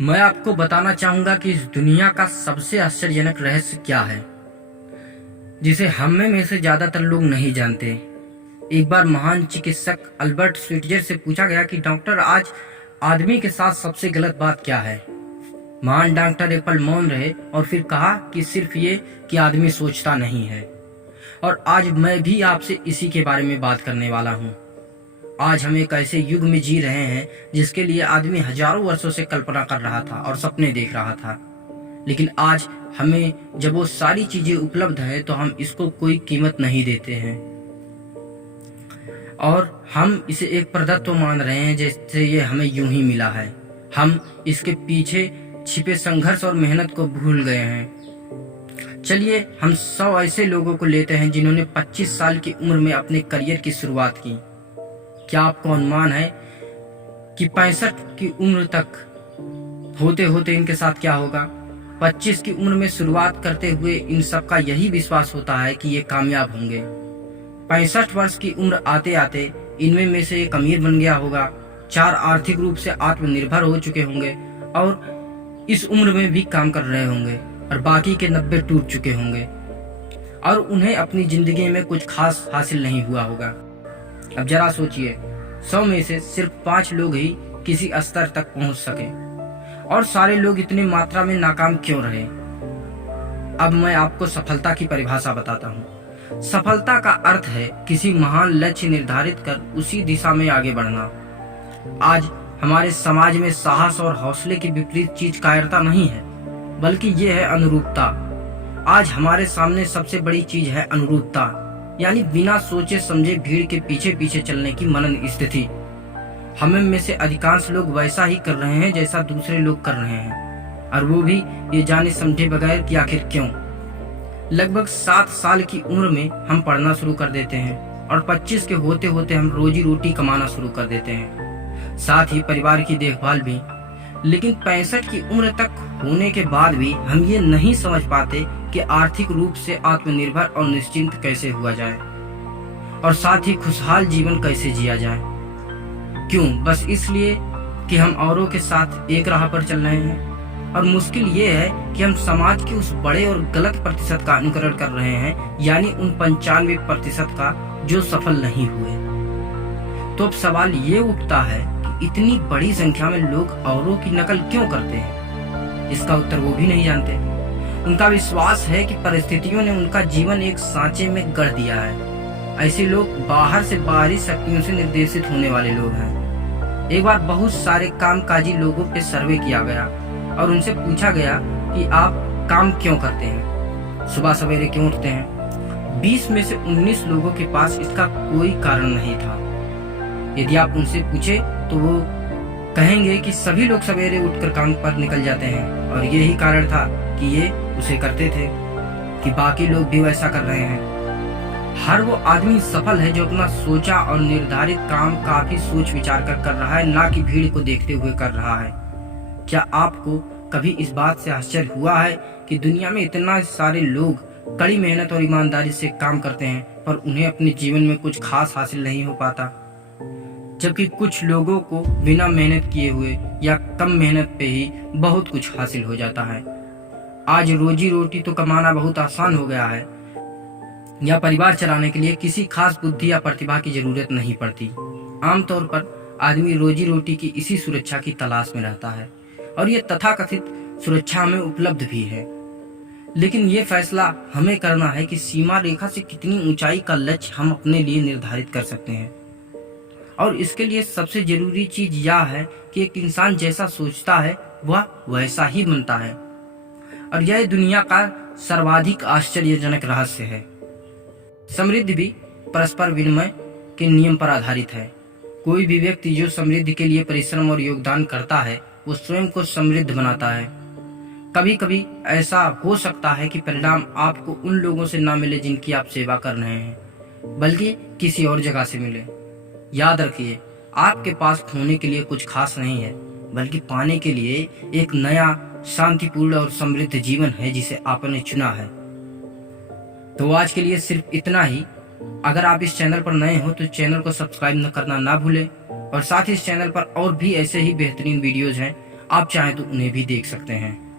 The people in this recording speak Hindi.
मैं आपको बताना चाहूंगा कि इस दुनिया का सबसे आश्चर्यजनक रहस्य क्या है, जिसे हम में से ज्यादातर लोग नहीं जानते। एक बार महान चिकित्सक अल्बर्ट स्वीटजर से पूछा गया कि डॉक्टर, आज आदमी के साथ सबसे गलत बात क्या है। महान डॉक्टर एक पल मौन रहे और फिर कहा कि सिर्फ ये कि आदमी सोचता नहीं है। और आज मैं भी आपसे इसी के बारे में बात करने वाला हूँ। आज हम एक ऐसे युग में जी रहे हैं जिसके लिए आदमी हजारों वर्षों से कल्पना कर रहा था और सपने देख रहा था, लेकिन आज हमें जब वो सारी चीजें उपलब्ध है तो हम इसको कोई कीमत नहीं देते हैं और हम इसे एक प्रदत्व मान रहे हैं, जैसे ये हमें यूं ही मिला है। हम इसके पीछे छिपे संघर्ष और मेहनत को भूल गए हैं। चलिए हम 100 ऐसे लोगों को लेते हैं जिन्होंने 25 साल की उम्र में अपने करियर की शुरुआत की। क्या आपको अनुमान है कि 65 की उम्र तक होते होते इनके साथ क्या होगा? 25 की उम्र में शुरुआत करते हुए इन सब का यही विश्वास होता है कि ये कामयाब होंगे। 65 वर्ष की उम्र आते आते इनमें में से एक अमीर बन गया होगा, 4 आर्थिक रूप से आत्मनिर्भर हो चुके होंगे और इस उम्र में भी काम कर रहे होंगे, और बाकी के 90 टूट चुके होंगे और उन्हें अपनी जिंदगी में कुछ खास हासिल नहीं हुआ होगा। अब जरा सोचिए, 100 में से सिर्फ 5 लोग ही किसी स्तर तक पहुंच सके, और सारे लोग इतनी मात्रा में नाकाम क्यों रहे? अब मैं आपको सफलता की परिभाषा बताता हूँ। सफलता का अर्थ है किसी महान लक्ष्य निर्धारित कर उसी दिशा में आगे बढ़ना। आज हमारे समाज में साहस और हौसले की विपरीत चीज कायरता नहीं है, बल्कि ये है अनुरूपता। आज हमारे सामने सबसे बड़ी चीज है अनुरूपता, यानी बिना सोचे समझे भीड़ के पीछे पीछे चलने की मनन स्थिति। हमें में से अधिकांश लोग वैसा ही कर रहे हैं जैसा दूसरे लोग कर रहे हैं, और वो भी ये जाने समझे बगैर कि आखिर क्यों। लगभग 7 साल की उम्र में हम पढ़ना शुरू कर देते हैं और 25 के होते होते हम रोजी रोटी कमाना शुरू कर देते हैं, साथ ही परिवार की देखभाल भी। लेकिन 65 की उम्र तक होने के बाद भी हम ये नहीं समझ पाते कि आर्थिक रूप से आत्मनिर्भर और निश्चिंत कैसे हुआ जाए, और साथ ही खुशहाल जीवन कैसे जिया जाए। क्यों? बस इसलिए कि हम औरों के साथ एक राह पर चल रहे हैं। और मुश्किल ये है कि हम समाज के उस बड़े और गलत प्रतिशत का अनुकरण कर रहे हैं, यानी उन 95% का जो सफल नहीं हुए। तो अब सवाल ये उठता है कि इतनी बड़ी संख्या में लोग औरों की नकल क्यों करते हैं? इसका उत्तर वो भी नहीं जानते। उनका विश्वास है कि परिस्थितियों ने उनका जीवन एक सांचे में गढ़ दिया है। ऐसे लोग बाहर से बाहरी शक्तियों से निर्देशित होने वाले लोग हैं। एक बार बहुत सारे कामकाजी लोगों पे सर्वे किया गया और उनसे पूछा गया कि आप काम क्यों करते हैं, सुबह सवेरे क्यों उठते हैं। 20 में से 19 लोगों के पास इसका कोई कारण नहीं था। यदि आप उनसे पूछे तो वो कहेंगे कि सभी लोग सवेरे उठकर काम पर निकल जाते हैं और यही कारण था कि ये उसे करते थे, कि बाकी लोग भी वैसा कर रहे हैं। हर वो आदमी सफल है जो अपना सोचा और निर्धारित काम काफी सोच विचार कर रहा है, ना कि भीड़ को देखते हुए कर रहा है। क्या आपको कभी इस बात से आश्चर्य हुआ है कि दुनिया में इतना सारे लोग कड़ी मेहनत और ईमानदारी से काम करते हैं, पर उन्हें अपने जीवन में कुछ खास हासिल नहीं हो पाता, जबकि कुछ लोगों को बिना मेहनत किए हुए या कम मेहनत पे ही बहुत कुछ हासिल हो जाता है। आज रोजी रोटी तो कमाना बहुत आसान हो गया है, या परिवार चलाने के लिए किसी खास बुद्धि या प्रतिभा की जरूरत नहीं पड़ती। आमतौर पर आदमी रोजी रोटी की इसी सुरक्षा की तलाश में रहता है, और ये तथाकथित सुरक्षा हमें उपलब्ध भी है। लेकिन ये फैसला हमें करना है कि सीमा रेखा से कितनी ऊंचाई का लक्ष्य हम अपने लिए निर्धारित कर सकते हैं। और इसके लिए सबसे जरूरी चीज यह है कि एक इंसान जैसा सोचता है वह वैसा ही बनता है, और यह दुनिया का सर्वाधिक आश्चर्यजनक रहस्य है। समृद्धि भी परस्पर विनिमय के नियम पर आधारित है। कोई भी व्यक्ति जो समृद्धि के लिए परिश्रम और योगदान करता है वो स्वयं को समृद्ध बनाता है। कभी कभी ऐसा हो सकता है कि परिणाम आपको उन लोगों से ना मिले जिनकी आप सेवा कर रहे हैं, बल्कि किसी और जगह से मिले। याद रखिए, आपके पास खोने के लिए कुछ खास नहीं है, बल्कि पाने के लिए एक नया शांतिपूर्ण और समृद्ध जीवन है जिसे आपने चुना है। तो आज के लिए सिर्फ इतना ही। अगर आप इस चैनल पर नए हो तो चैनल को सब्सक्राइब करना ना भूलें, और साथ ही इस चैनल पर और भी ऐसे ही बेहतरीन वीडियोज हैं, आप चाहें तो उन्हें भी देख सकते हैं।